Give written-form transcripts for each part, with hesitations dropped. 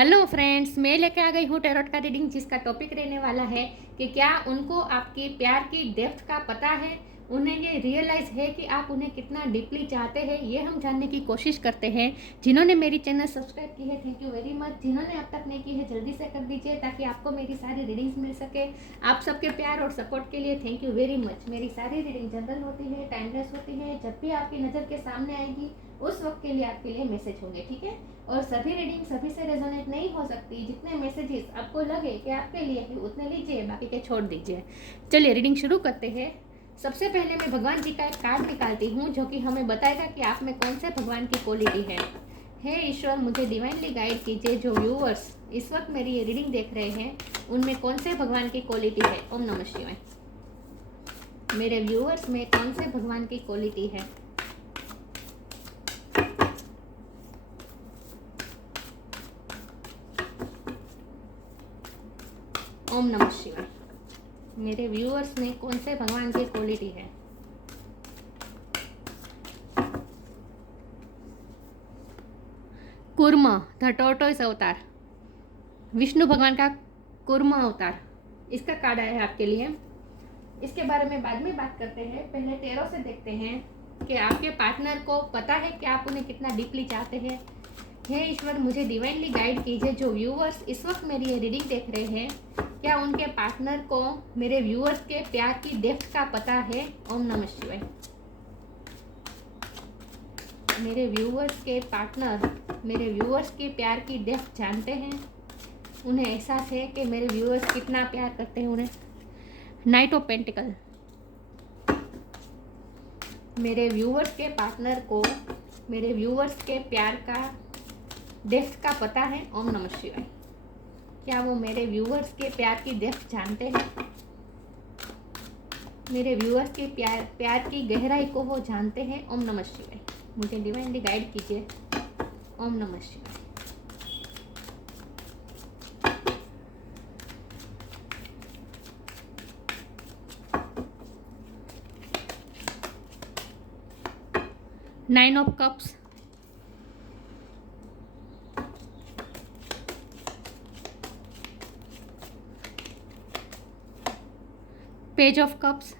Hello friends, मैं लेके आ गई हूँ टैरोट का रीडिंग, जिसका टॉपिक रहने वाला है कि क्या उनको आपके प्यार की डेप्थ का पता है, उन्हें ये रियलाइज़ है कि आप उन्हें कितना डीपली चाहते हैं। ये हम जानने की कोशिश करते हैं। जिन्होंने मेरी चैनल सब्सक्राइब की है, थैंक यू वेरी मच। जिन्होंने अब तक नहीं की है, जल्दी से कर दीजिए ताकि आपको मेरी सारी रीडिंग्स मिल सके। आप सबके प्यार और सपोर्ट के लिए थैंक यू वेरी मच। मेरी सारी रीडिंग जनरल होती है, टाइमलेस होती है। जब भी आपकी नज़र के सामने आएगी उस वक्त के लिए आपके लिए मैसेज होंगे, ठीक है। और सभी रीडिंग सभी से रेजोनेट नहीं हो सकती। जितने मैसेजेस आपको लगे कि आपके लिए है उतने लीजिए, बाकी के छोड़ दीजिए। चलिए रीडिंग शुरू करते हैं। सबसे पहले मैं भगवान जी का एक कार्ड निकालती हूँ जो कि हमें बताएगा कि आप में कौन से भगवान की क्वालिटी है। हे ईश्वर, मुझे डिवाइनली गाइड कीजिए। जो व्यूअर्स इस वक्त मेरी ये रीडिंग देख रहे हैं उनमें कौन से भगवान की क्वालिटी है। ओम नमः शिवाय। मेरे व्यूअर्स में कौन से भगवान की क्वालिटी है। ओम नमः शिवाय। मेरे व्यूअर्स में कौन से भगवान की क्वालिटी है। कूर्म, द टॉर्टोइस अवतार, विष्णु भगवान का कूर्म अवतार, इसका कार्ड आया है आपके लिए। इसके बारे में बाद में बात करते हैं। पहले टैरो से देखते हैं कि आपके पार्टनर को पता है कि आप उन्हें कितना डीपली चाहते हैं। हे ईश्वर, मुझे डिवाइनली गाइड कीजिए। जो व्यूअर्स इस वक्त मेरी ये रीडिंग देख रहे हैं, क्या उनके पार्टनर को मेरे व्यूअर्स के प्यार की डेप्थ का पता है। ओम नमः शिवाय। मेरे व्यूअर्स के पार्टनर मेरे व्यूअर्स के प्यार की डेप्थ जानते हैं। उन्हें एहसास है कि मेरे व्यूअर्स कितना प्यार करते हैं उन्हें। Night of pentacle. मेरे व्यूअर्स के पार्टनर को मेरे व्यूअर्स के प्यार का डेप्थ का पता है। ओम नमः शिवाय। क्या वो मेरे व्यूअर्स के प्यार की डेप्थ जानते हैं। मेरे व्यूअर्स के प्यार की गहराई को वो जानते हैं। ओम नमः शिवाय। मुझे डिवाइनली गाइड कीजिए। ओम नमः शिवाय। Nine of cups, page of cups,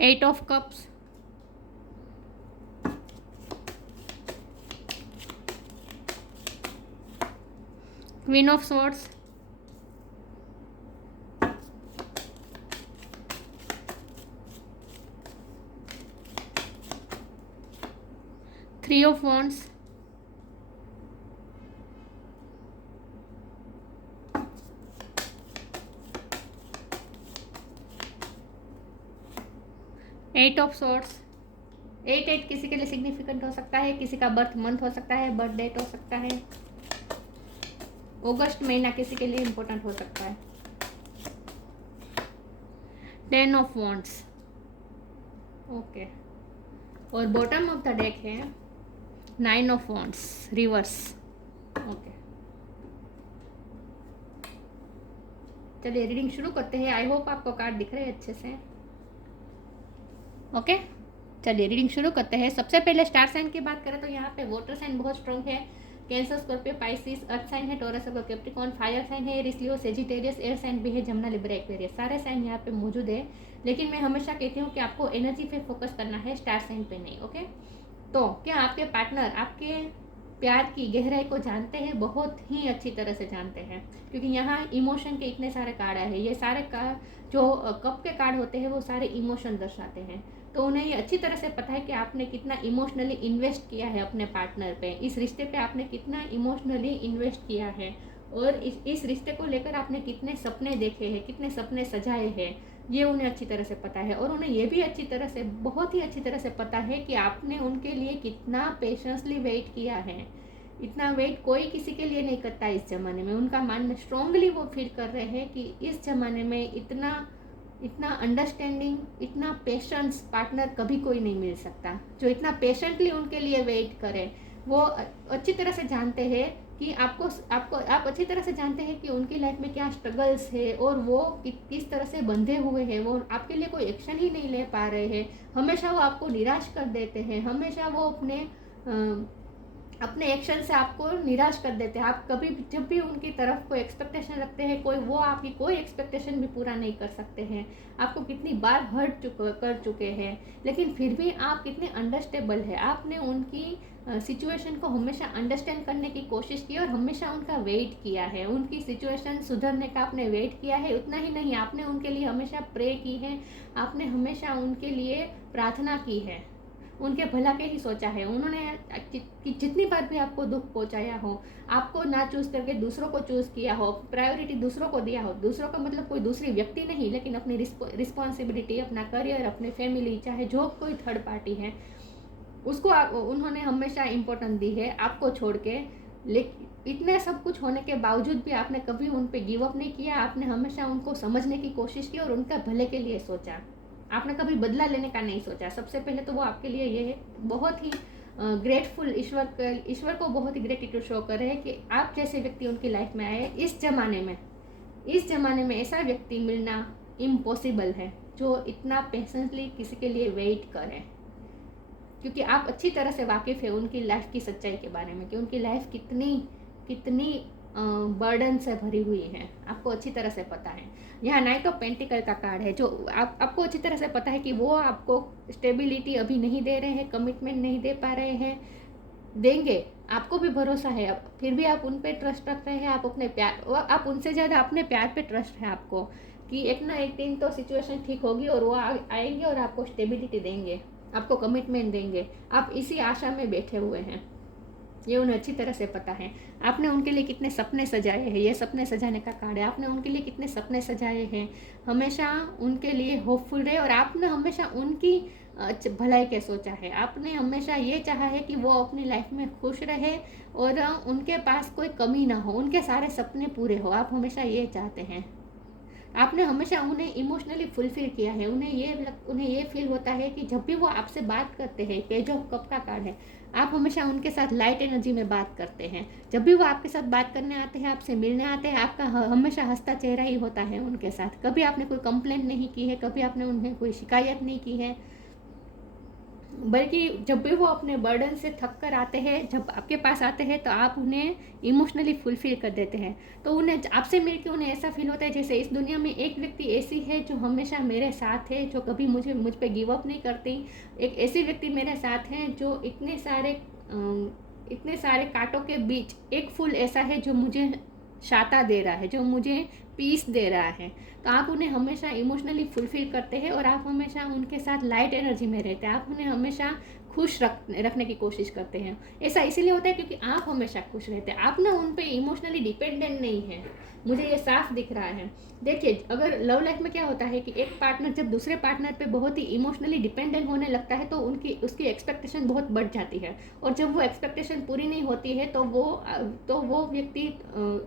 eight of cups, queen of swords, three of wands, eight of swords. Eight eight किसी के लिए सिग्निफिकेंट हो सकता है, किसी का बर्थ मंथ हो सकता है, बर्थ डेट हो सकता है। अगस्त महीना किसी के लिए इंपॉर्टेंट हो सकता है। Ten of wands, okay. और बॉटम ऑफ द डेक है nine of wands reverse, okay. चलिए रीडिंग शुरू करते हैं। आई होप आपको कार्ड दिख रहे हैं अच्छे से, ओके। चलिए रीडिंग शुरू करते हैं। सबसे पहले स्टार साइन की बात करें तो यहाँ पे वाटर साइन बहुत स्ट्रॉन्ग है। Cancer, Scorpio, Pisces. Earth sign है टॉरस और कैप्रिकॉर्न। फायर साइन है Aries, Leo, Sagittarius. Air sign भी है जमुना, लिब्रा, एक्वेरियस। सारे साइन यहाँ पे मौजूद है। लेकिन मैं हमेशा कहती हूँ कि आपको एनर्जी पे फोकस करना है, स्टार साइन पे नहीं, ओके। तो क्या आपके पार्टनर आपके प्यार की गहराई को जानते हैं? बहुत ही अच्छी तरह से जानते हैं, क्योंकि यहाँ इमोशन के इतने सारे कार्ड आए हैं। ये सारे कार्ड जो कप के कार्ड होते हैं वो सारे इमोशन दर्शाते हैं। तो उन्हें ये अच्छी तरह से पता है कि आपने कितना इमोशनली इन्वेस्ट किया है अपने पार्टनर पे, इस रिश्ते पे आपने कितना इमोशनली इन्वेस्ट किया है, और इस रिश्ते को लेकर आपने कितने सपने देखे हैं, कितने सपने सजाए हैं, ये उन्हें अच्छी तरह से पता है। और उन्हें ये भी अच्छी तरह से, बहुत ही अच्छी तरह से पता है कि आपने उनके लिए कितना पेशेंसली वेट किया है। इतना वेट कोई किसी के लिए नहीं करता इस ज़माने में। उनका मानना स्ट्रांगली वो फील कर रहे हैं कि इस ज़माने में इतना अंडरस्टैंडिंग, इतना पेशेंस पार्टनर कभी कोई नहीं मिल सकता जो इतना पेशेंटली उनके लिए वेट करे। वो अच्छी तरह से जानते हैं कि आपको आपको आप अच्छी तरह से जानते हैं कि उनकी लाइफ में क्या स्ट्रगल्स है और वो किस तरह से बंधे हुए हैं, वो आपके लिए कोई एक्शन ही नहीं ले पा रहे हैं, हमेशा वो आपको निराश कर देते हैं, हमेशा वो अपने एक्शन से आपको निराश कर देते हैं। आप कभी जब भी उनकी तरफ कोई एक्सपेक्टेशन रखते हैं, वो आपकी कोई एक्सपेक्टेशन भी पूरा नहीं कर सकते हैं। आपको कितनी बार कर चुके हैं, लेकिन फिर भी आप कितने अंडरस्टेबल है। आपने उनकी सिचुएशन को हमेशा अंडरस्टैंड करने की कोशिश की और हमेशा उनका वेट किया है, उनकी सिचुएशन सुधरने का आपने वेट किया है। उतना ही नहीं, आपने उनके लिए हमेशा प्रे की है, आपने हमेशा उनके लिए प्रार्थना की है, उनके भला के ही सोचा है। उन्होंने कि जितनी बार भी आपको दुख पहुंचाया हो, आपको ना चूज करके दूसरों को चूज किया हो, प्रायोरिटी दूसरों को दिया हो, दूसरों का मतलब कोई दूसरी व्यक्ति नहीं, लेकिन अपनी रिस्पॉन्सिबिलिटी, अपना करियर, अपने फैमिली, चाहे जो कोई थर्ड पार्टी है, उसको उन्होंने हमेशा इम्पोर्टेंस दी है आपको छोड़ के। लेकिन इतने सब कुछ होने के बावजूद भी आपने कभी उन पर गिव अप नहीं किया। आपने हमेशा उनको समझने की कोशिश की और उनका भले के लिए सोचा। आपने कभी बदला लेने का नहीं सोचा। सबसे पहले तो वो आपके लिए ये है बहुत ही ग्रेटफुल, ईश्वर को बहुत ही ग्रेटिट्यूड शो कर रहे हैं कि आप जैसे व्यक्ति उनकी लाइफ में आए। इस ज़माने में ऐसा व्यक्ति मिलना इम्पॉसिबल है जो इतना पेशेंटली किसी के लिए वेट करे, क्योंकि आप अच्छी तरह से वाकिफ़ है उनकी लाइफ की सच्चाई के बारे में कि उनकी लाइफ कितनी बर्डन से भरी हुई है। आपको अच्छी तरह से पता है। यहाँ नाइट ऑफ पेंटिकल का कार्ड है, जो आपको अच्छी तरह से पता है कि वो आपको स्टेबिलिटी अभी नहीं दे रहे हैं, कमिटमेंट नहीं दे पा रहे हैं, देंगे, आपको भी भरोसा है। फिर भी आप उन पे ट्रस्ट रख रहे हैं। आप अपने प्यार, आप उनसे ज़्यादा अपने प्यार पे ट्रस्ट है आपको कि एक ना एक दिन तो सिचुएशन ठीक होगी और वो आएंगे और आपको स्टेबिलिटी देंगे, आपको कमिटमेंट देंगे। आप इसी आशा में बैठे हुए हैं, ये उन्हें अच्छी तरह से पता है। आपने उनके लिए कितने सपने सजाए हैं, ये सपने सजाने का कार्ड है। आपने उनके लिए कितने सपने सजाए हैं, हमेशा उनके लिए होपफुल रहे और आपने हमेशा उनकी भलाई के सोचा है। आपने हमेशा ये चाहा है कि वो अपनी लाइफ में खुश रहे और उनके पास कोई कमी ना हो, उनके सारे सपने पूरे हो। आप हमेशा ये चाहते हैं। आपने हमेशा उन्हें इमोशनली फुलफिल किया है। उन्हें ये फील होता है कि जब भी वो आपसे बात करते हैं, पेज ऑफ कप का कार्ड है, आप हमेशा उनके साथ लाइट एनर्जी में बात करते हैं। जब भी वो आपके साथ बात करने आते हैं, आपसे मिलने आते हैं, आपका हमेशा हंसता चेहरा ही होता है उनके साथ। कभी आपने कोई कंप्लेंट नहीं की है, कभी आपने उन्हें कोई शिकायत नहीं की है, बल्कि जब भी वो अपने बर्डन से थक कर आते हैं, जब आपके पास आते हैं, तो आप उन्हें इमोशनली फुलफिल कर देते हैं। तो उन्हें आपसे मिलकर उन्हें ऐसा फील होता है जैसे इस दुनिया में एक व्यक्ति ऐसी है जो हमेशा मेरे साथ है, जो कभी मुझ पे गिव अप नहीं करती। एक ऐसी व्यक्ति मेरे साथ है जो इतने सारे कांटों के बीच एक फूल ऐसा है जो मुझे शाता दे रहा है, जो मुझे पीस दे रहा है। तो आप उन्हें हमेशा इमोशनली फुलफिल करते हैं और आप हमेशा उनके साथ लाइट एनर्जी में रहते हैं। आप उन्हें हमेशा खुश रखने की कोशिश करते हैं। ऐसा इसीलिए होता है क्योंकि आप हमेशा खुश रहते हैं। आप ना उन पे इमोशनली डिपेंडेंट नहीं है, मुझे ये साफ दिख रहा है। देखिए, अगर लव लाइफ में क्या होता है कि एक पार्टनर जब दूसरे पार्टनर पे बहुत ही इमोशनली डिपेंडेंट होने लगता है तो उसकी एक्सपेक्टेशन बहुत बढ़ जाती है, और जब वो एक्सपेक्टेशन पूरी नहीं होती है तो वो व्यक्ति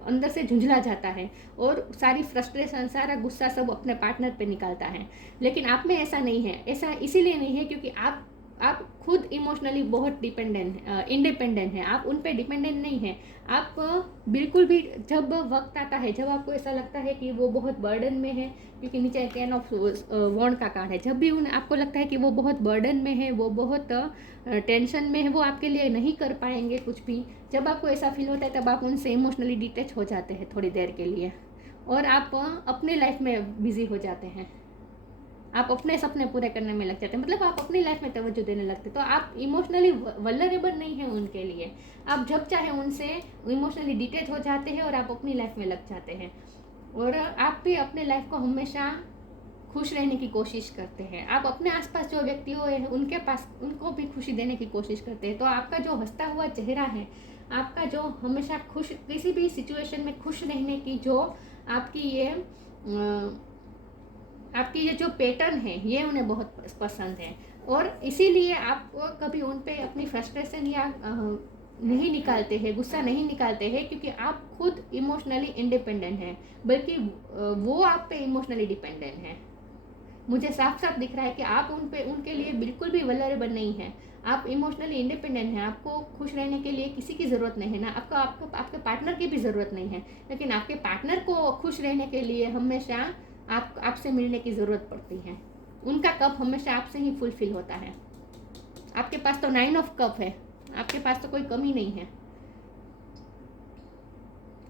अंदर से झुंझला जाता है और सारी फ्रस्ट्रेशन, सारा गुस्सा सब अपने पार्टनर पे निकालता है। लेकिन आप में ऐसा नहीं है। ऐसा इसीलिए नहीं है क्योंकि आप खुद इमोशनली बहुत इंडिपेंडेंट हैं। आप उन पे डिपेंडेंट नहीं हैं। आप बिल्कुल भी, जब वक्त आता है, जब आपको ऐसा लगता है कि वो बहुत बर्डन में है, क्योंकि नीचे टेन ऑफ वॉन्ड का कार्ड है, जब भी आपको लगता है कि वो बहुत बर्डन में है, वो बहुत टेंशन में है, वो आपके लिए नहीं कर पाएंगे कुछ भी, जब आपको ऐसा फील होता है तब आप उनसे इमोशनली डिटैच हो जाते हैं थोड़ी देर के लिए और आप अपने लाइफ में बिजी हो जाते हैं। आप अपने सपने पूरे करने में लग जाते हैं, मतलब आप अपनी लाइफ में तवज्जो देने लगते हैं। तो आप इमोशनली वल्नरेबल नहीं हैं उनके लिए। आप जब चाहे उनसे इमोशनली डिटैच हो जाते हैं और आप अपनी लाइफ में लग जाते हैं और आप भी अपने लाइफ को हमेशा खुश रहने की कोशिश करते हैं। आप अपने आसपास जो व्यक्ति हैं उनको भी खुशी देने की कोशिश करते हैं। तो आपका जो हंसता हुआ चेहरा है, आपका जो हमेशा खुश, किसी भी सिचुएशन में खुश रहने की जो आपकी ये जो पैटर्न है, ये उन्हें बहुत पसंद है और इसीलिए आप कभी उन पे अपनी फ्रस्ट्रेशन या नहीं निकालते हैं, गुस्सा नहीं निकालते हैं, क्योंकि आप खुद इमोशनली इंडिपेंडेंट हैं, बल्कि वो आप पे इमोशनली डिपेंडेंट हैं। मुझे साफ साफ दिख रहा है कि आप उनके लिए बिल्कुल भी वल्नरेबल नहीं है। आप इमोशनली इंडिपेंडेंट हैं, आपको खुश रहने के लिए किसी की ज़रूरत नहीं है ना, आपके पार्टनर की भी ज़रूरत नहीं है। लेकिन आपके पार्टनर को खुश रहने के लिए हमेशा आपसे मिलने की ज़रूरत पड़ती है। उनका कप हमेशा आपसे ही फुलफिल होता है। आपके पास तो 9 ऑफ कप है, आपके पास तो कोई कमी नहीं है,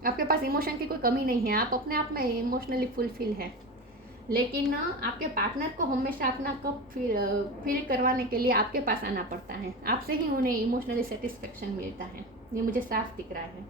आपके पास इमोशन की कोई कमी नहीं है, आप अपने आप में इमोशनली फुलफिल है। लेकिन आपके पार्टनर को हमेशा अपना कप फिल करवाने के लिए आपके पास आना पड़ता है, आपसे ही उन्हें इमोशनली सेटिस्फेक्शन मिलता है। ये मुझे साफ दिख रहा है।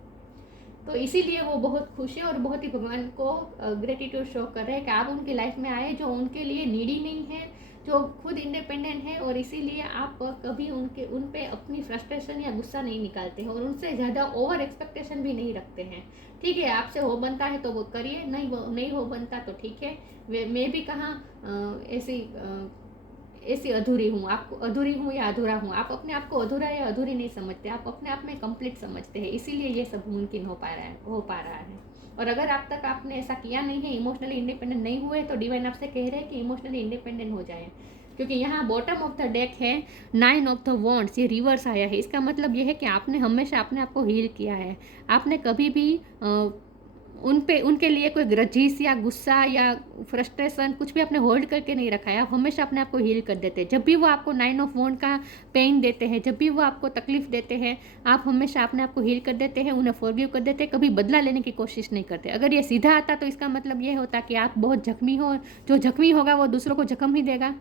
तो इसीलिए वो बहुत खुश है और बहुत ही भगवान को ग्रेटिट्यूड शो कर रहे हैं कि आप उनकी लाइफ में आए जो उनके लिए नीडी नहीं है, जो खुद इंडिपेंडेंट है। और इसीलिए आप कभी उन पे अपनी फ्रस्ट्रेशन या गुस्सा नहीं निकालते हैं और उनसे ज़्यादा ओवर एक्सपेक्टेशन भी नहीं रखते हैं। ठीक है, आपसे हो बनता है तो वो करिए, नहीं हो बनता तो ठीक है। मैं भी कहाँ ऐसी अधूरी हूँ, आपको अधूरी हूँ या अधूरा हूँ। आप अपने आप को अधूरा या अधूरी नहीं समझते, आप अपने आप में कंप्लीट समझते हैं। इसीलिए ये सब मुमकिन हो पा रहा है। और अगर आप तक आपने ऐसा किया नहीं है, इमोशनली इंडिपेंडेंट नहीं हुए, तो डिवाइन आपसे कह रहे हैं कि इमोशनली इंडिपेंडेंट हो जाए। क्योंकि यहाँ बॉटम ऑफ द डेक है 9 ऑफ द वॉन्ड्स, ये रिवर्स आया है। इसका मतलब ये है कि आपने हमेशा अपने आप को हील किया है। आपने कभी भी उनके लिए कोई ग्रजिस या गुस्सा या फ्रस्ट्रेशन कुछ भी आपने होल्ड करके नहीं रखा है। आप हमेशा अपने आप को हील कर देते हैं। जब भी वो आपको 9 ऑफ वॉन्ड का पेन देते हैं, जब भी वो आपको तकलीफ देते हैं, आप हमेशा अपने आप को हील कर देते हैं, उन्हें फॉरगिव कर देते हैं, कभी बदला लेने की कोशिश नहीं करते। अगर ये सीधा आता तो इसका मतलब ये होता कि आप बहुत जख्मी हो, जो जख्मी होगा वो दूसरों को जख्म ही देगा।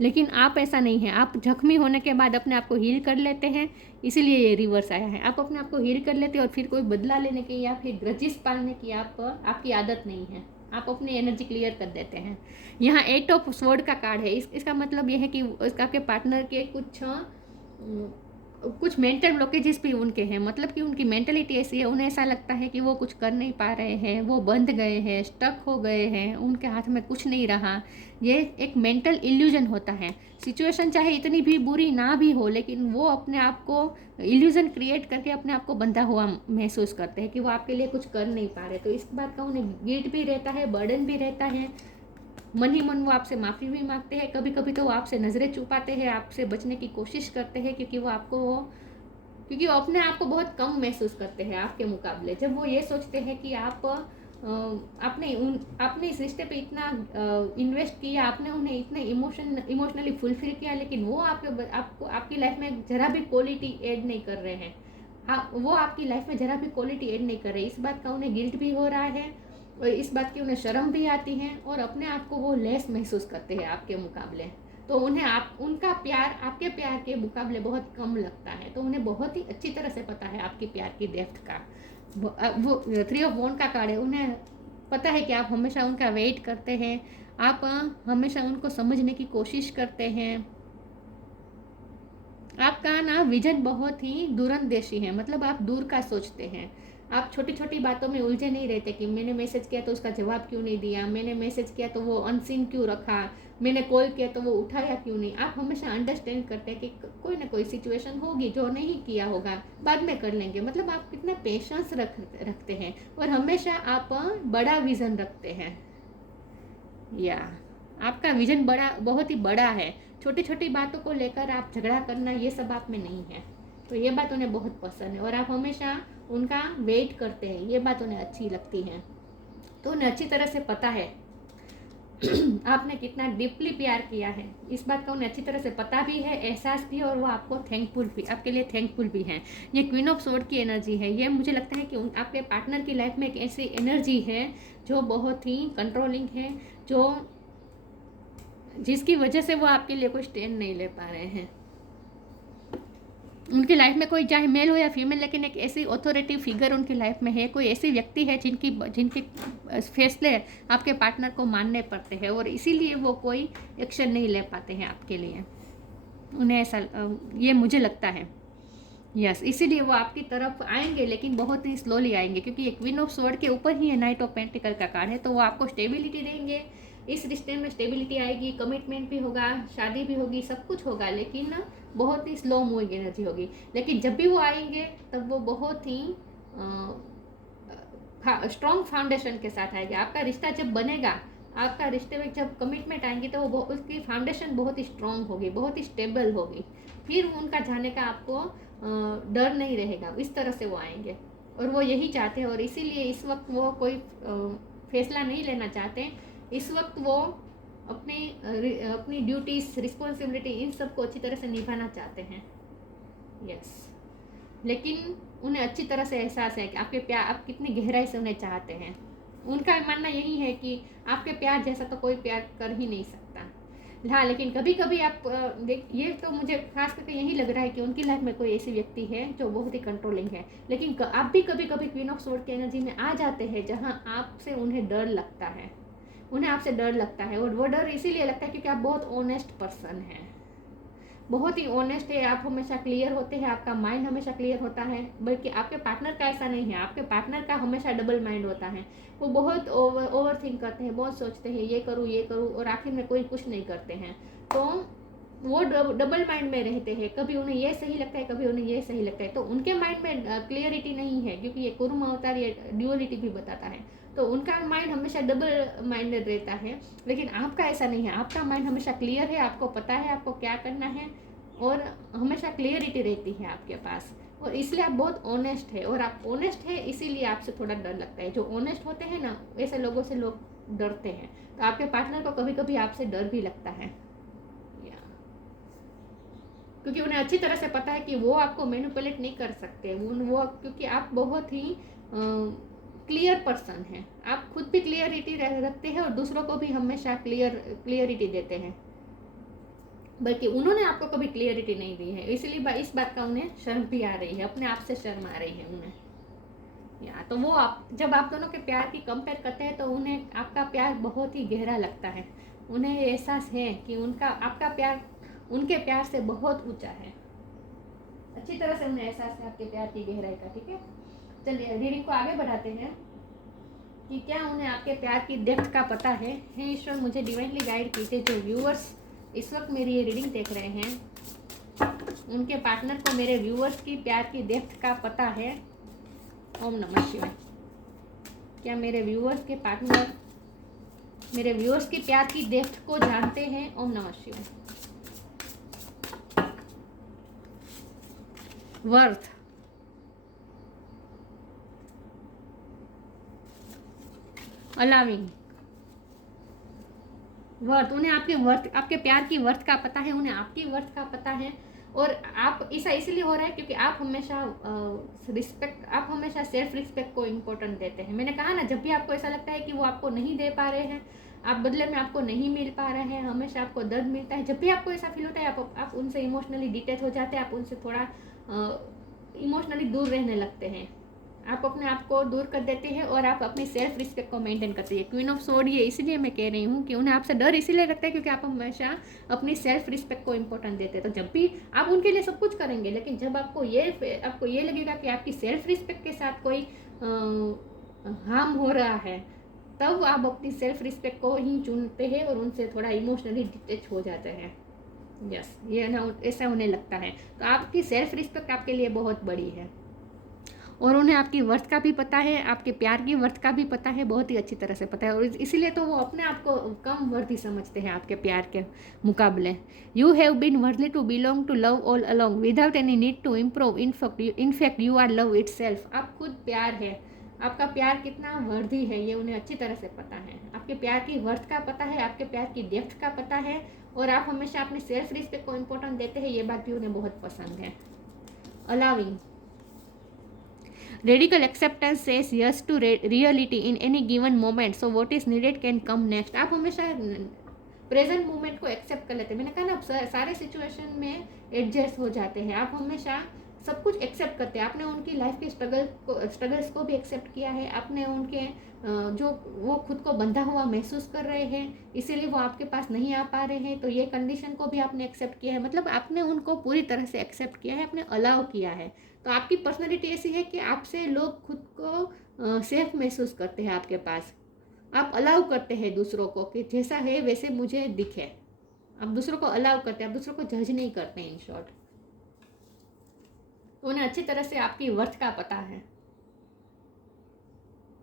लेकिन आप ऐसा नहीं है, आप जख्मी होने के बाद अपने आप को हील कर लेते हैं। इसीलिए ये रिवर्स आया है। आप अपने आप को हील कर लेते हैं और फिर कोई बदला लेने की या फिर ग्रजिस पालने की आपकी आदत नहीं है। आप अपनी एनर्जी क्लियर कर देते हैं। यहाँ 8 ऑफ स्वॉर्ड का कार्ड है। इसका मतलब ये है कि आपके पार्टनर के कुछ मेंटल ब्लॉकेजेस भी उनके हैं। मतलब कि उनकी मेंटलिटी ऐसी है, उन्हें ऐसा लगता है कि वो कुछ कर नहीं पा रहे हैं, वो बंध गए हैं, स्टक हो गए हैं, उनके हाथ में कुछ नहीं रहा। ये एक मेंटल इल्यूजन होता है। सिचुएशन चाहे इतनी भी बुरी ना भी हो, लेकिन वो अपने आप को इल्यूजन क्रिएट करके अपने आप को बंधा हुआ महसूस करते हैं कि वो आपके लिए कुछ कर नहीं पा रहे। तो इस बात का उन्हें गिल्ट भी रहता है, बर्डन भी रहता है। मन ही मन वो आपसे माफ़ी भी मांगते हैं। कभी कभी तो वो आपसे नज़रें छुपाते हैं, आपसे बचने की कोशिश करते हैं, क्योंकि वो अपने आप को बहुत कम महसूस करते हैं आपके मुकाबले। जब वो ये सोचते हैं कि आपने इस रिश्ते पे इतना इन्वेस्ट किया, आपने उन्हें इतने इमोशनली फुलफिल किया, लेकिन वो आपकी लाइफ में ज़रा भी क्वालिटी ऐड नहीं कर रहे हैं। वो आपकी लाइफ में ज़रा भी क्वालिटी ऐड नहीं कर रहे। इस बात का उन्हें गिल्ट भी हो रहा है और इस बात की उन्हें शर्म भी आती है और अपने आप को वो लेस महसूस करते हैं आपके मुकाबले। तो उन्हें उनका प्यार आपके प्यार के मुकाबले बहुत कम लगता है। तो उन्हें बहुत ही अच्छी तरह से पता है आपकी प्यार की डेप्थ का। वो 3 ऑफ वॉन्ड का कार्ड है। उन्हें पता है कि आप हमेशा उनका वेट करते हैं, आप हमेशा उनको समझने की कोशिश करते हैं। आपका ना विजन बहुत ही दूरंदेशी है, मतलब आप दूर का सोचते हैं। आप छोटी छोटी बातों में उलझे नहीं रहते कि मैंने मैसेज किया तो उसका जवाब क्यों नहीं दिया, मैंने मैसेज किया तो वो अनसीन क्यों रखा, मैंने कॉल किया तो वो उठाया क्यों नहीं। आप हमेशा अंडरस्टैंड करते हैं कि कोई ना कोई सिचुएशन होगी जो नहीं किया होगा, बाद में कर लेंगे। मतलब आप कितना पेशेंस रखते हैं और हमेशा आप बड़ा विज़न रखते हैं। या आपका विजन बहुत ही बड़ा है। छोटी छोटी बातों को लेकर आप झगड़ा करना, ये सब आप में नहीं है। तो ये बात उन्हें बहुत पसंद है और आप हमेशा उनका वेट करते हैं, ये बात उन्हें अच्छी लगती है। तो उन्हें अच्छी तरह से पता है आपने कितना डीपली प्यार किया है। इस बात का उन्हें अच्छी तरह से पता भी है, एहसास भी है और वो आपके लिए थैंकफुल भी हैं। ये क्वीन ऑफ स्वॉर्ड की एनर्जी है। ये मुझे लगता है कि आपके पार्टनर की लाइफ में एक ऐसी एनर्जी है जो बहुत ही कंट्रोलिंग है, जिसकी वजह से वो आपके लिए कोई स्टैंड नहीं ले पा रहे हैं। उनकी लाइफ में कोई चाहे मेल हो या फीमेल, लेकिन एक ऐसी ऑथोरिटी फिगर उनकी लाइफ में है, कोई ऐसी व्यक्ति है जिनके फैसले आपके पार्टनर को मानने पड़ते हैं और इसीलिए वो कोई एक्शन नहीं ले पाते हैं आपके लिए। उन्हें ऐसा ये मुझे लगता है। यस, इसीलिए वो आपकी तरफ आएंगे, लेकिन बहुत ही स्लोली आएंगे, क्योंकि एक क्वीन ऑफ स्वॉर्ड के ऊपर ही है नाइट ऑफ पेंटिकल का कार्ड है। तो वो आपको स्टेबिलिटी देंगे, इस रिश्ते में स्टेबिलिटी आएगी, कमिटमेंट भी होगा, शादी भी होगी, सब कुछ होगा, लेकिन बहुत ही स्लो मूविंग एनर्जी होगी। लेकिन जब भी वो आएंगे तब वो बहुत ही स्ट्रॉन्ग फाउंडेशन के साथ आएंगे। आपका रिश्ता जब बनेगा आपका रिश्ते में जब कमिटमेंट आएंगी तो वो उसकी फाउंडेशन बहुत ही स्ट्रांग होगी, बहुत ही स्टेबल होगी, फिर उनका जाने का आपको डर नहीं रहेगा। इस तरह से वो आएंगे और वो यही चाहते हैं, और इसीलिए इस वक्त वो कोई फैसला नहीं लेना चाहते। इस वक्त वो अपनी ड्यूटीज, रिस्पॉन्सिबिलिटी, इन सब को अच्छी तरह से निभाना चाहते हैं। यस, लेकिन उन्हें अच्छी तरह से एहसास है कि आपके प्यार, आप कितनी गहराई से उन्हें चाहते हैं। उनका मानना यही है कि आपके प्यार जैसा तो कोई प्यार कर ही नहीं सकता। हाँ, लेकिन कभी कभी आप देख, ये तो मुझे खास करके यही लग रहा है कि उनकी लाइफ में कोई ऐसी व्यक्ति है जो बहुत ही कंट्रोलिंग है, लेकिन आप भी कभी कभी क्वीन ऑफ स्वॉर्ड की एनर्जी में आ जाते हैं जहाँ आपसे उन्हें डर लगता है, उन्हें आपसे डर लगता है। और वो डर इसीलिए लगता है क्योंकि आप बहुत ऑनेस्ट पर्सन हैं, बहुत ही ऑनेस्ट है, आप हमेशा क्लियर होते हैं, आपका माइंड हमेशा क्लियर होता है। बल्कि आपके पार्टनर का ऐसा नहीं है, आपके पार्टनर का हमेशा डबल माइंड होता है। वो बहुत ओवर थिंक करते हैं, बहुत सोचते हैं ये करूँ, और आखिर में कोई कुछ नहीं करते हैं। तो वो डबल माइंड में रहते हैं, कभी उन्हें ये सही लगता है, कभी उन्हें ये सही लगता है। तो उनके माइंड में क्लियरिटी नहीं है, क्योंकि ये कुर्म अवतार ये ड्यूअलिटी भी बताता है। तो उनका माइंड हमेशा डबल माइंडेड रहता है, लेकिन आपका ऐसा नहीं है। आपका माइंड हमेशा क्लियर है, आपको पता है आपको क्या करना है, और हमेशा क्लियरिटी रहती है आपके पास। और इसलिए आप बहुत ऑनेस्ट है, और आप ऑनेस्ट है इसीलिए आपसे थोड़ा डर लगता है। जो ऑनेस्ट होते हैं ना, ऐसे लोगों से लोग डरते हैं। तो आपके पार्टनर को कभी कभी आपसे डर भी लगता है, क्योंकि उन्हें अच्छी तरह से पता है कि वो आपको मैनिपुलेट नहीं कर सकते। वो क्योंकि आप बहुत ही क्लियर पर्सन हैं, आप खुद भी क्लियरिटी रखते हैं और दूसरों को भी हमेशा क्लियरिटी देते हैं। बल्कि उन्होंने आपको कभी क्लियरिटी नहीं दी है, इसलिए इस बात का उन्हें शर्म भी आ रही है, अपने आप से शर्म आ रही है उन्हें। तो वो आप जब आप दोनों के प्यार की कंपेयर करते हैं तो उन्हें आपका प्यार बहुत ही गहरा लगता है। उन्हें एहसास है कि आपका प्यार उनके प्यार से बहुत ऊंचा है। अच्छी तरह से उन्हें एहसास है आपके प्यार की गहराई का। ठीक है, चलिए रीडिंग को आगे बढ़ाते हैं कि क्या उन्हें आपके प्यार की डेप्थ का पता है। हे ईश्वर, मुझे डिवाइनली गाइड कीजिए। जो व्यूअर्स इस वक्त मेरी ये रीडिंग देख रहे हैं, उनके पार्टनर को मेरे व्यूअर्स की प्यार की डेप्थ का पता है। ओम नमः शिवाय। क्या मेरे व्यूअर्स के पार्टनर मेरे व्यूअर्स की प्यार की डेप्थ को जानते हैं? ओम नमः शिवाय। Worth, allowing, worth. उन्हें आपके प्यार की वर्थ का पता है, उन्हें आपकी वर्थ का पता है। और आप ऐसा इसलिए हो रहा है क्योंकि आप हमेशा सेल्फ रिस्पेक्ट को इम्पोर्टेंट देते हैं। मैंने कहा ना, जब भी आपको ऐसा लगता है कि वो आपको नहीं दे पा रहे हैं, आप बदले में आपको नहीं मिल पा रहे हैं, हमेशा आपको दर्द मिलता है, जब भी आपको ऐसा फील होता है आप उनसे इमोशनली डिटेच हो जाते हैं, आप उनसे थोड़ा इमोशनली दूर रहने लगते हैं, आप अपने आप को दूर कर देते हैं और आप अपनी सेल्फ रिस्पेक्ट को मेंटेन करते हैं। क्वीन ऑफ स्वॉर्ड ये इसलिए मैं कह रही हूँ कि उन्हें आपसे डर इसीलिए लगता है क्योंकि आप हमेशा अपनी सेल्फ रिस्पेक्ट को इम्पोर्टेंट देते हैं। तो जब भी आप उनके लिए सब कुछ करेंगे, लेकिन जब आपको ये लगेगा कि आपकी सेल्फ रिस्पेक्ट के साथ कोई हार्म हो रहा है, तब आप अपनी सेल्फ रिस्पेक्ट को ही चुनते हैं और उनसे थोड़ा इमोशनली डिटेच हो जाते हैं। यस, ये ना ऐसा उन्हें लगता है। तो आपकी सेल्फ रिस्पेक्ट आपके लिए बहुत बड़ी है, और उन्हें आपकी वर्थ का भी पता है, आपके प्यार की वर्थ का भी पता है, बहुत ही अच्छी तरह से पता है। और इसीलिए तो वो अपने आप को कम वर्दी समझते हैं आपके प्यार के मुकाबले। You have been worthy to belong to love all along without any need to improve. In fact you are love itself. आप खुद प्यार है, आपका प्यार कितना वर्दी है ये उन्हें अच्छी तरह से पता है। आपके प्यार की वर्थ का पता है, आपके प्यार की डेप्थ का पता है, और आप हमेशा अपनी सेल्फ रिस्पेक्ट को इम्पोर्टेंट देते हैं, ये बात भी उन्हें बहुत पसंद है। Allowing, radical acceptance says yes to reality in any given moment, so what is needed can come next। आप हमेशा प्रेजेंट मोमेंट को एक्सेप्ट कर लेते हैं। मैंने कहा ना, सारे सिचुएशन में एडजस्ट हो जाते हैं, आप हमेशा सब कुछ एक्सेप्ट करते हैं। आपने उनकी लाइफ के स्ट्रगल्स को भी एक्सेप्ट किया है, आपने उनके जो वो खुद को बंधा हुआ महसूस कर रहे हैं, इसीलिए वो आपके पास नहीं आ पा रहे हैं, तो ये कंडीशन को भी आपने एक्सेप्ट किया है। मतलब आपने उनको पूरी तरह से एक्सेप्ट किया है, आपने अलाउ किया है। तो आपकी पर्सनैलिटी ऐसी है कि आपसे लोग खुद को सेफ महसूस करते हैं आपके पास। आप अलाउ करते हैं दूसरों को कि जैसा है वैसे मुझे दिखे। आप दूसरों को अलाउ करते हैं, आप दूसरों को जज नहीं करते हैं, इन शॉर्ट। तो उन्हें अच्छी तरह से आपकी वर्थ का पता है,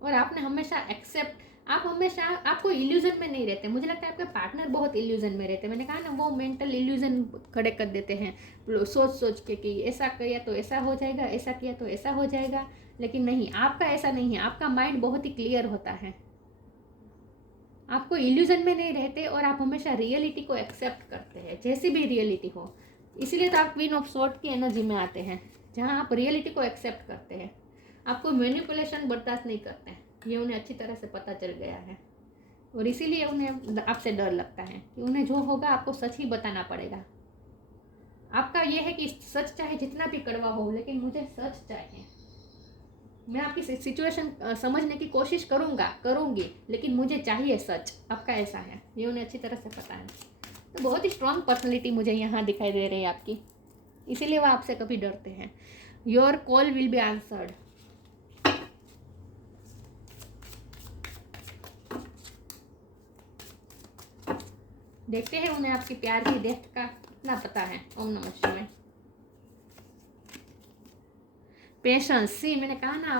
और आपने हमेशा आप हमेशा आपको इल्यूजन में नहीं रहते। मुझे लगता है आपके पार्टनर बहुत इल्यूजन में रहते हैं। मैंने कहा ना, वो मेंटल इल्यूजन खड़े कर देते हैं सोच सोच के कि ऐसा किया तो ऐसा हो जाएगा, ऐसा किया तो ऐसा हो जाएगा। लेकिन नहीं, आपका ऐसा नहीं है। आपका माइंड बहुत ही क्लियर होता है। आपको इल्यूजन में नहीं रहते और आप हमेशा रियलिटी को एक्सेप्ट करते हैं, जैसी भी रियलिटी हो। इसीलिए तो आप क्वीन ऑफ स्वॉर्ड की एनर्जी में आते हैं, जहाँ आप रियलिटी को एक्सेप्ट करते हैं। आपको मैनिपुलेशन बर्दाश्त नहीं करते हैं, ये उन्हें अच्छी तरह से पता चल गया है। और इसीलिए उन्हें आपसे डर लगता है कि उन्हें जो होगा आपको सच ही बताना पड़ेगा। आपका यह है कि सच चाहे जितना भी कड़वा हो, लेकिन मुझे सच चाहिए। मैं आपकी सिचुएशन समझने की कोशिश करूँगी, लेकिन मुझे चाहिए सच। आपका ऐसा है, ये उन्हें अच्छी तरह से पता है। तो बहुत ही स्ट्रांग पर्सनैलिटी मुझे यहाँ दिखाई दे रही है आपकी, इसीलिए वो आपसे कभी डरते हैं। Your call will be answered. देखते हैं उन्हें आपकी प्यार की डेप्थ का कितना पता है। ओम नमः शिवाय। पेशेंस, सी मैंने कहा ना,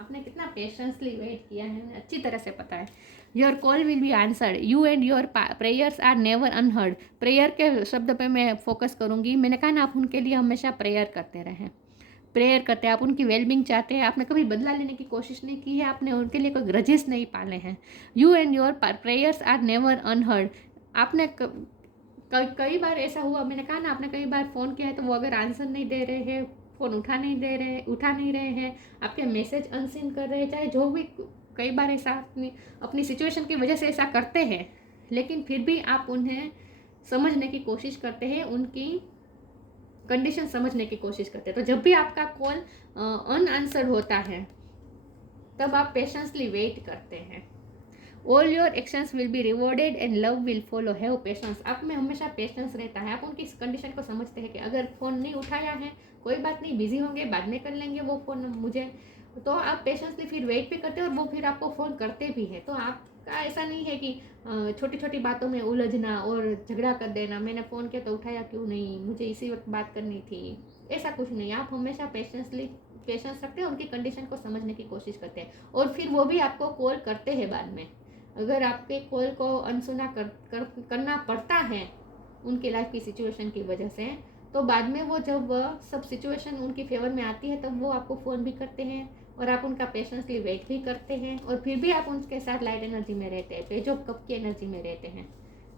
आपने कितना पेशेंसली वेट किया है, उन्हें अच्छी तरह से पता है। Your call will be answered, you and your prayers are never unheard. Prayer के शब्द पे मैं फोकस करूँगी। मैंने कहा ना, आप उनके लिए हमेशा प्रेयर करते रहें, प्रेयर करते हैं। आप उनकी वेलबिंग चाहते हैं। आपने कभी बदला लेने की कोशिश नहीं की है, आपने उनके लिए कोई ग्रजेस नहीं पाले हैं। You and your prayers are never unheard. आपने कई बार ऐसा हुआ, मैंने कहा ना, आपने कई बार फ़ोन किया है तो वो अगर आंसर नहीं दे रहे हैं, फ़ोन उठा नहीं रहे हैं, आपके मैसेज अनसीन कर रहे हैं, चाहे जो भी, कई बार ऐसा अपनी सिचुएशन की वजह से ऐसा करते हैं, लेकिन फिर भी आप उन्हें समझने की कोशिश करते हैं, उनकी कंडीशन समझने की कोशिश करते हैं। तो जब भी आपका कॉल अनआंसर्ड होता है, तब आप पेशेंसली वेट करते हैं। All your actions will be rewarded and love will follow. Have patience. आप में हमेशा पेशेंस रहता है। आप उनकी कंडीशन को समझते हैं कि अगर फ़ोन नहीं उठाया है, कोई बात नहीं, बिजी होंगे, बाद में कर लेंगे वो फ़ोन मुझे, तो आप पेशेंसली फिर वेट भी करते हैं और वो फिर आपको फ़ोन करते भी है। तो आपका ऐसा नहीं है कि छोटी छोटी बातों में उलझना और झगड़ा कर देना, मैंने फ़ोन किया तो उठाया क्यों नहीं, मुझे इसी वक्त बात करनी थी, ऐसा कुछ नहीं। आप हमेशा पेशेंस रखते हैं, उनकी कंडीशन को समझने की कोशिश करते हैं, और फिर वो भी आपको कॉल करते हैं बाद में। अगर आपके कॉल को अनसुना करना पड़ता है उनकी लाइफ की सिचुएशन की वजह से, तो बाद में वो जब सब सिचुएशन उनकी फेवर में आती है, तब वो आपको फ़ोन भी करते हैं और आप उनका पेशेंसली वेट भी करते हैं, और फिर भी आप उनके साथ लाइट एनर्जी में रहते हैं, पेज ऑफ कप की एनर्जी में रहते हैं।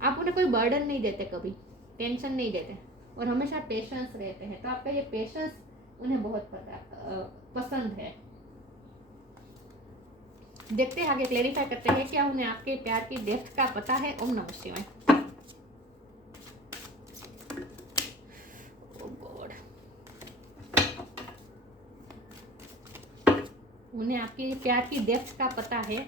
आप उन्हें कोई बर्डन नहीं देते, कभी टेंशन नहीं देते, और हमेशा पेशेंस रहते हैं। तो आपका ये पेशेंस उन्हें बहुत पसंद है। देखते हैं आगे, क्लेरिफाई करते हैं क्या उन्हें आपके प्यार की डेप्थ का पता है। ओम नमः शिवाय। ओह गॉड, उन्हें आपके प्यार की डेप्थ का पता है।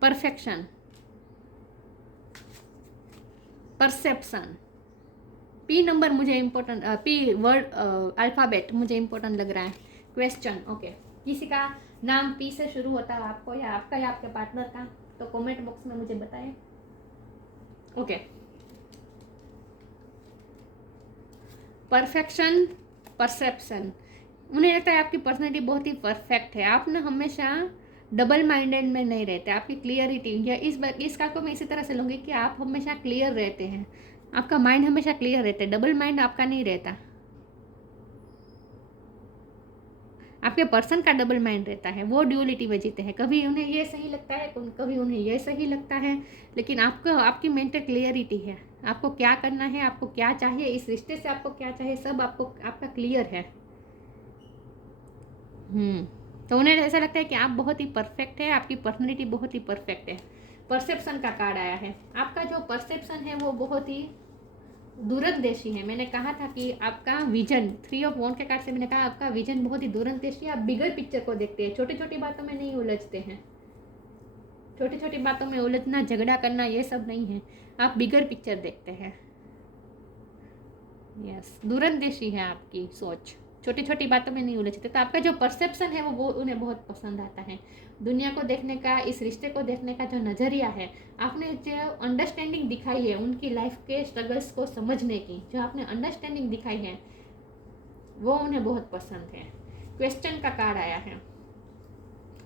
परफेक्शन, परसेप्शन, पी नंबर मुझे इम्पोर्टेंट, पी वर्ड अल्फ़ाबेट मुझे इम्पोर्टेंट लग रहा है। Question, okay. किसी का नाम पी से शुरू होता है, आपको या आपका या आपके पार्टनर का, तो कमेंट बॉक्स में मुझे बताएं। Okay, perfection, perception. मुझे लगता है आपकी पर्सनैलिटी बहुत ही परफेक्ट है। आप ना हमेशा डबल माइंडेड में नहीं रहते। आपकी क्लियरिटी, या इसका को मैं इसी तरह से लूँगी कि आप हमेशा क्लियर रहते हैं। आपका माइंड हमेशा क्लियर रहता है, डबल माइंड आपका नहीं रहता। आपके पर्सन का डबल माइंड रहता है, वो ड्यूलिटी में जीते हैं। कभी उन्हें ये सही लगता है, कभी उन्हें ये सही लगता है, लेकिन आपको आपकी मेंटल क्लियरिटी है। आपको क्या करना है, आपको क्या चाहिए, इस रिश्ते से आपको क्या चाहिए, सब आपको आपका क्लियर है। तो उन्हें ऐसा लगता है कि आप बहुत ही परफेक्ट है, आपकी पर्सनैलिटी बहुत ही परफेक्ट है। परसेप्शन का कार्ड आया है। आपका जो परसेप्शन है वो बहुत ही दूरंदेशी है। मैंने कहा था कि आपका विजन, 3 ऑफ वॉन्ड के कार्ड से मैंने कहा आपका विजन बहुत ही दूरंदेशी है। आप बिगर पिक्चर को देखते हैं, छोटी छोटी बातों में नहीं उलझते हैं। छोटी छोटी बातों में उलझना, झगड़ा करना, ये सब नहीं है। आप बिगर पिक्चर देखते हैं। यस, दूरंदेशी है आपकी सोच, छोटी छोटी बातों में नहीं उलझते। तो आपका जो परसेप्शन है वो उन्हें बहुत पसंद आता है। दुनिया को देखने का, इस रिश्ते को देखने का जो नज़रिया है, आपने जो अंडरस्टैंडिंग दिखाई है उनकी लाइफ के स्ट्रगल्स को समझने की, जो आपने अंडरस्टैंडिंग दिखाई है, वो उन्हें बहुत पसंद है। क्वेश्चन का कार्ड आया है।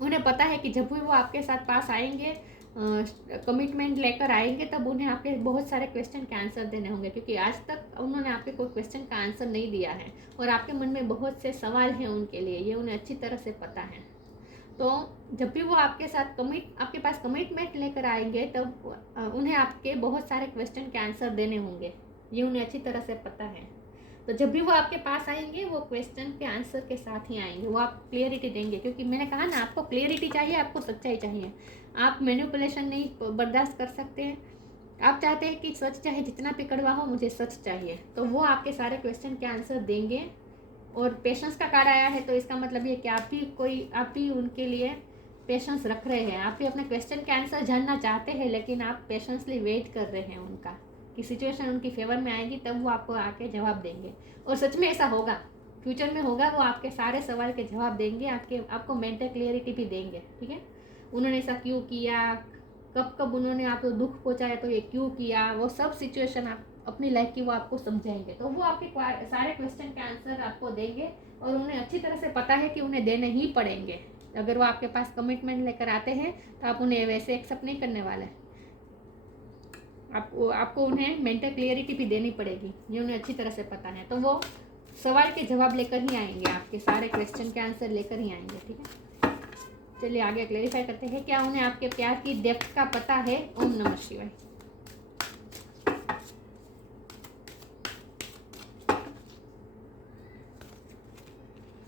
उन्हें पता है कि जब भी वो आपके साथ पास आएंगे, कमिटमेंट लेकर आएंगे, तब उन्हें आपके बहुत सारे क्वेश्चन के आंसर देने होंगे, क्योंकि आज तक उन्होंने आपके कोई क्वेश्चन का आंसर नहीं दिया है और आपके मन में बहुत से सवाल हैं उनके लिए, ये उन्हें अच्छी तरह से पता है। तो जब भी वो आपके साथ आपके पास कमिटमेंट लेकर आएंगे, तब उन्हें आपके बहुत सारे क्वेश्चन के आंसर देने होंगे, ये उन्हें अच्छी तरह से पता है। तो जब भी वो आपके पास आएंगे, वो क्वेश्चन के आंसर के साथ ही आएंगे, वो आप क्लियरिटी देंगे, क्योंकि मैंने कहा ना, आपको क्लियरिटी चाहिए, आपको सच्चाई चाहिए। आप मैनिपुलेशन नहीं बर्दाश्त कर सकते हैं। आप चाहते हैं कि सच चाहे जितना भी कड़वा हो, मुझे सच चाहिए। तो वो आपके सारे क्वेश्चन के आंसर देंगे। और पेशेंस का कार्ड आया है, तो इसका मतलब ये कि आप भी उनके लिए पेशेंस रख रहे हैं। आप भी अपने क्वेश्चन के आंसर जानना चाहते हैं, लेकिन आप पेशेंसली वेट कर रहे हैं उनका कि सिचुएशन उनकी फेवर में आएगी, तब वो आपको आके जवाब देंगे। और सच में ऐसा होगा, फ्यूचर में होगा, वो आपके सारे सवाल के जवाब देंगे, आपको मेंटल क्लियरिटी भी देंगे। ठीक है, उन्होंने ऐसा क्यों किया, कब कब उन्होंने आपको दुख पहुंचाया, तो ये क्यों किया, वो सब सिचुएशन आप अपनी लाइफ की वो आपको समझाएंगे। तो वो आपके सारे क्वेश्चन के आंसर आपको देंगे, और उन्हें अच्छी तरह से पता है कि उन्हें देने ही पड़ेंगे। अगर वो आपके पास कमिटमेंट लेकर आते हैं, तो आप उन्हें वैसे एक्सेप्ट नहीं करने वाले। आपको उन्हें मेंटल क्लियरिटी भी देनी पड़ेगी, ये उन्हें अच्छी तरह से पता है। तो वो सवाल के जवाब लेकर ही आएंगे, आपके सारे क्वेश्चन के आंसर लेकर ही आएंगे। ठीक है, चलिए आगे क्लेरिफाई करते हैं, क्या उन्हें आपके प्यार की डेप्थ का पता है। ओम नमः शिवाय।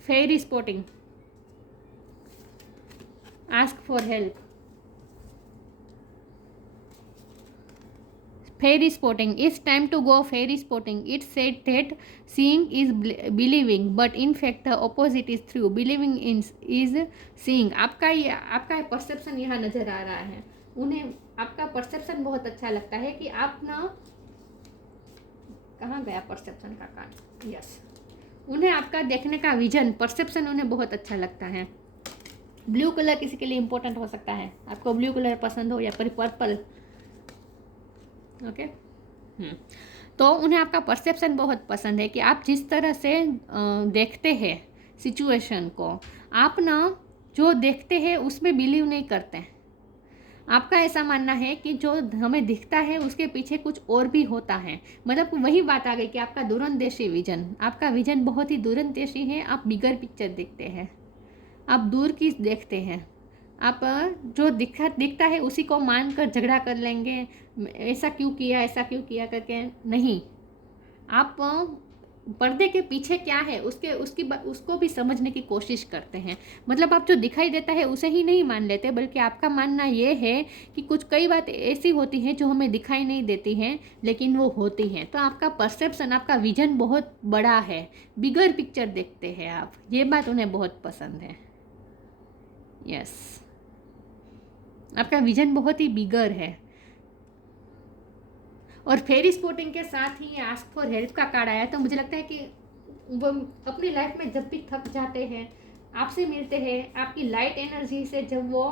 Fairy spotting, ask for help. Fairy spotting. It's time to go fairy spotting. It said that seeing is believing, but in fact the opposite is true. Believing is seeing. आपका परसेप्शन यहाँ नजर आ रहा है। उन्हें आपका परसेप्शन बहुत अच्छा लगता है कि आप ना, कहाँ गया परसेप्शन का कार्ड, यस। उन्हें आपका देखने का विजन, परसेप्शन उन्हें बहुत अच्छा लगता है। ब्लू कलर किसी के लिए इंपॉर्टेंट हो सकता है, आपको ब्लू कलर पसंद हो या फिर पर्पल। ओके, तो उन्हें आपका परसेप्शन बहुत पसंद है कि आप जिस तरह से देखते हैं सिचुएशन को, आप ना जो देखते हैं उसमें बिलीव नहीं करते। आपका ऐसा मानना है कि जो हमें दिखता है उसके पीछे कुछ और भी होता है। मतलब वही बात आ गई कि आपका दूरंदेशी विजन, आपका विजन बहुत ही दूरंदेशी है। आप बिगर पिक्चर देखते हैं, आप दूर की देखते हैं। आप जो दिखता है उसी को मानकर झगड़ा कर लेंगे, ऐसा क्यों किया करके नहीं। आप पर्दे के पीछे क्या है उसको भी समझने की कोशिश करते हैं। मतलब आप जो दिखाई देता है उसे ही नहीं मान लेते, बल्कि आपका मानना ये है कि कई बात ऐसी होती हैं जो हमें दिखाई नहीं देती हैं, लेकिन वो होती हैं। तो आपका परसेप्शन, आपका विजन बहुत बड़ा है, बिगर पिक्चर देखते हैं आप। ये बात उन्हें बहुत पसंद है। यस, आपका विजन बहुत ही बिगर है। और फेरी स्पॉटिंग के साथ ही आस्क फॉर हेल्प का कार्ड आया, तो मुझे लगता है कि वो अपनी लाइफ में जब भी थक जाते हैं, आपसे मिलते हैं, आपकी लाइट एनर्जी से जब वो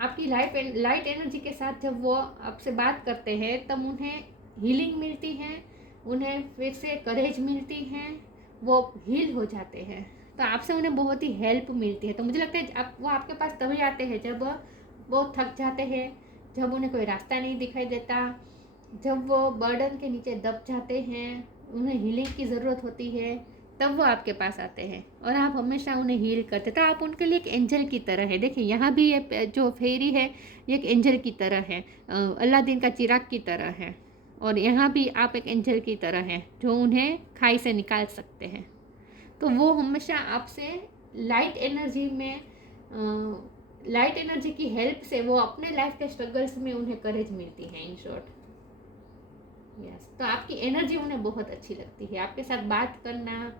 आपकी लाइट एनर्जी के साथ जब वो आपसे बात करते हैं, तब उन्हें हीलिंग मिलती है, उन्हें फिर से करेज मिलती है, वो हील हो जाते हैं। तो आपसे उन्हें बहुत ही हेल्प मिलती है। तो मुझे लगता है वो आपके पास तभी आते हैं जब वो थक जाते हैं, जब उन्हें कोई रास्ता नहीं दिखाई देता, जब वो बर्डन के नीचे दब जाते हैं, उन्हें हीलिंग की ज़रूरत होती है, तब वो आपके पास आते हैं और आप हमेशा उन्हें हील करते। तो आप उनके लिए एक एंजल की तरह है। देखिए यहाँ भी ये जो फेरी है, ये एक एंजल की तरह है, अलादीन का चिराग की तरह है। और यहाँ भी आप एक एंजल की तरह हैं जो उन्हें खाई से निकाल सकते हैं। तो वो हमेशा आपसे लाइट एनर्जी की हेल्प से वो अपने लाइफ के स्ट्रगल्स में उन्हें करेज मिलती है, इन शॉर्ट। यस, तो आपकी एनर्जी उन्हें बहुत अच्छी लगती है। आपके साथ बात करना,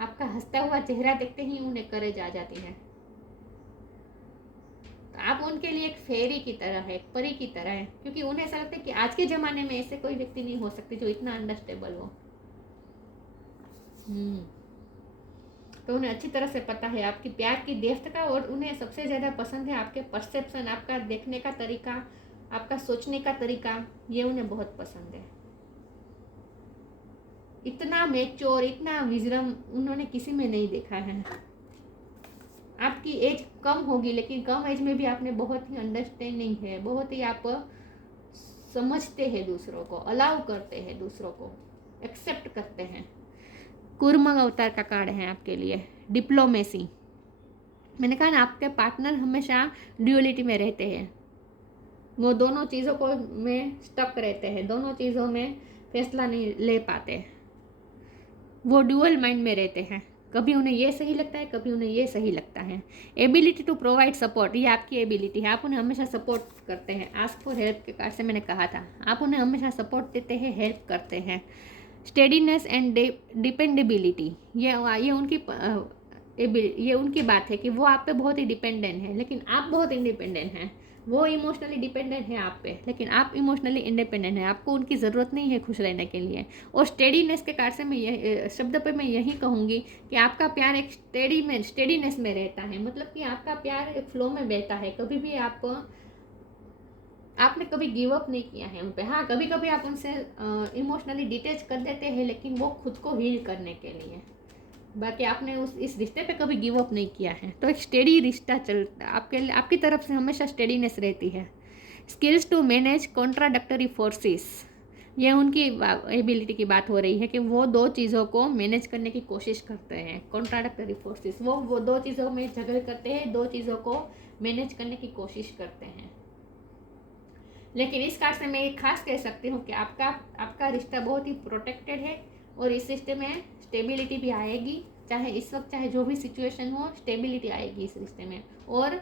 आपका हंसता हुआ चेहरा देखते ही उन्हें करेज आ जाती है। तो आप उनके लिए एक फेरी की तरह है, एक परी की तरह है, क्योंकि उन्हें ऐसा लगता है कि आज के ज़माने में ऐसे कोई व्यक्ति नहीं हो सकती जो इतना अंडरस्टेबल हो। तो उन्हें अच्छी तरह से पता है आपकी प्यार की डेप्थ का, और उन्हें सबसे ज़्यादा पसंद है आपके परसेप्शन, आपका देखने का तरीका, आपका सोचने का तरीका, ये उन्हें बहुत पसंद है। इतना मैच्योर, इतना विजडम उन्होंने किसी में नहीं देखा है। आपकी एज कम होगी, लेकिन कम एज में भी आपने बहुत ही अंडरस्टैंडिंग है, बहुत ही आप समझते हैं दूसरों को, अलाउ करते हैं दूसरों को, एक्सेप्ट करते हैं। कूर्म अवतार का कार्ड है आपके लिए। डिप्लोमेसी, मैंने कहा ना आपके पार्टनर हमेशा ड्यूअलिटी में रहते हैं, वो दोनों चीज़ों को में स्टक रहते हैं, दोनों चीज़ों में फैसला नहीं ले पाते, वो ड्यूअल माइंड में रहते हैं। कभी उन्हें ये सही लगता है, कभी उन्हें ये सही लगता है। एबिलिटी टू प्रोवाइड सपोर्ट, ये आपकी एबिलिटी है, आप उन्हें हमेशा सपोर्ट करते हैं। आस्क फॉर हेल्प के कार्ड से मैंने कहा था, आप उन्हें हमेशा सपोर्ट देते हैं, हेल्प करते हैं। स्टेडीनेस एंड डिपेंडेबिलिटी, ये उनकी बात है कि वो आप पे बहुत ही डिपेंडेंट है, लेकिन आप बहुत इंडिपेंडेंट हैं। वो इमोशनली डिपेंडेंट है आप पे, लेकिन आप इमोशनली इंडिपेंडेंट हैं, आपको उनकी ज़रूरत नहीं है खुश रहने के लिए। और स्टेडीनेस के कार्ड से मैं यह शब्द पे मैं यही कहूँगी कि आपका प्यार एक स्टेडीनेस में रहता है, मतलब कि आपका प्यार एक फ्लो में बहता है। कभी भी आपने कभी गिव अप नहीं किया है उन पे। हाँ, कभी कभी आप उनसे इमोशनली डिटैच कर देते हैं, लेकिन वो खुद को हील करने के लिए। बाकी आपने इस रिश्ते पे कभी गिव अप नहीं किया है, तो एक स्टेडी रिश्ता चलता आपकी तरफ से हमेशा स्टेडीनेस रहती है। स्किल्स टू मैनेज कॉन्ट्राडक्टरी फोर्सेस, ये उनकी एबिलिटी की बात हो रही है कि वो दो चीज़ों को मैनेज करने की कोशिश करते हैं। कॉन्ट्राडक्टरी फोर्सेस, वो दो चीज़ों में झगड़े करते हैं, दो चीज़ों को मैनेज करने की कोशिश करते हैं। लेकिन इस कार्ड से मैं एक खास कह सकती हूँ कि आपका रिश्ता बहुत ही प्रोटेक्टेड है, और इस रिश्ते में स्टेबिलिटी भी आएगी। चाहे इस वक्त चाहे जो भी सिचुएशन हो, स्टेबिलिटी आएगी इस रिश्ते में। और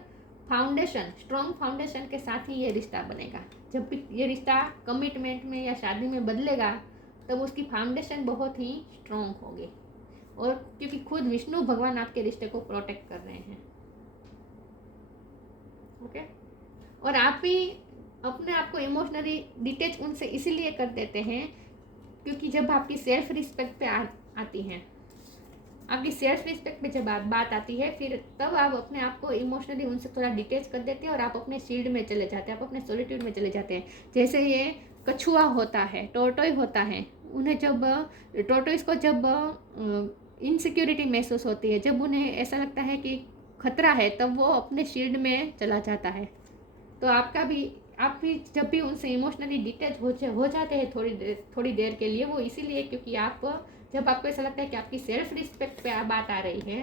फाउंडेशन, स्ट्रॉन्ग फाउंडेशन के साथ ही ये रिश्ता बनेगा। जब भी ये रिश्ता कमिटमेंट में या शादी में बदलेगा, तब उसकी फाउंडेशन बहुत ही स्ट्रॉन्ग होगी। और क्योंकि खुद विष्णु भगवान आपके रिश्ते को प्रोटेक्ट कर रहे हैं। ओके, और आप भी अपने आप को इमोशनली डिटेच उनसे इसीलिए कर देते हैं क्योंकि जब आपकी सेल्फ रिस्पेक्ट पे आती है, आपकी सेल्फ रिस्पेक्ट पे जब बात आती है, फिर तब आप अपने आप को इमोशनली उनसे थोड़ा डिटेच कर देते हैं और आप अपने शील्ड में चले जाते हैं, आप अपने सॉलिट्यूड में चले जाते हैं। जैसे ये कछुआ होता है, टोर्टोइस होता है, उन्हें जब टोर्टोइस को जब इनसिक्योरिटी महसूस होती है, जब उन्हें ऐसा लगता है कि खतरा है, तब वो अपने शील्ड में चला जाता है। तो आप भी जब भी उनसे इमोशनली डिटैच हो जाते हैं थोड़ी देर के लिए, वो इसीलिए क्योंकि जब आपको ऐसा लगता है कि आपकी सेल्फ रिस्पेक्ट पे बात आ रही है,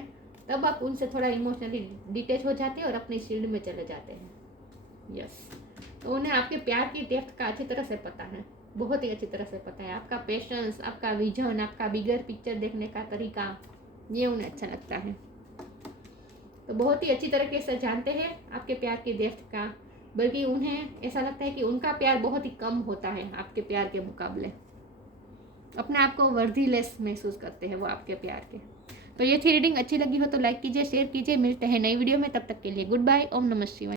तब आप उनसे थोड़ा इमोशनली डिटैच हो जाते हैं और अपनी शील्ड में चले जाते हैं। यस, तो उन्हें आपके प्यार की डेप्थ का अच्छी तरह से पता है, बहुत ही अच्छी तरह से पता है। आपका पेशेंस, आपका विजन, आपका बिगर पिक्चर देखने का तरीका, ये उन्हें अच्छा लगता है। तो बहुत ही अच्छी तरीके से जानते हैं आपके प्यार की डेप्थ का, बल्कि उन्हें ऐसा लगता है कि उनका प्यार बहुत ही कम होता है आपके प्यार के मुकाबले। अपने आप को वर्दीलेस महसूस करते हैं वो आपके प्यार के। तो ये थी रीडिंग, अच्छी लगी हो तो लाइक कीजिए, शेयर कीजिए। मिलते हैं नई वीडियो में, तब तक के लिए गुड बाय। ओम नमः शिवाय।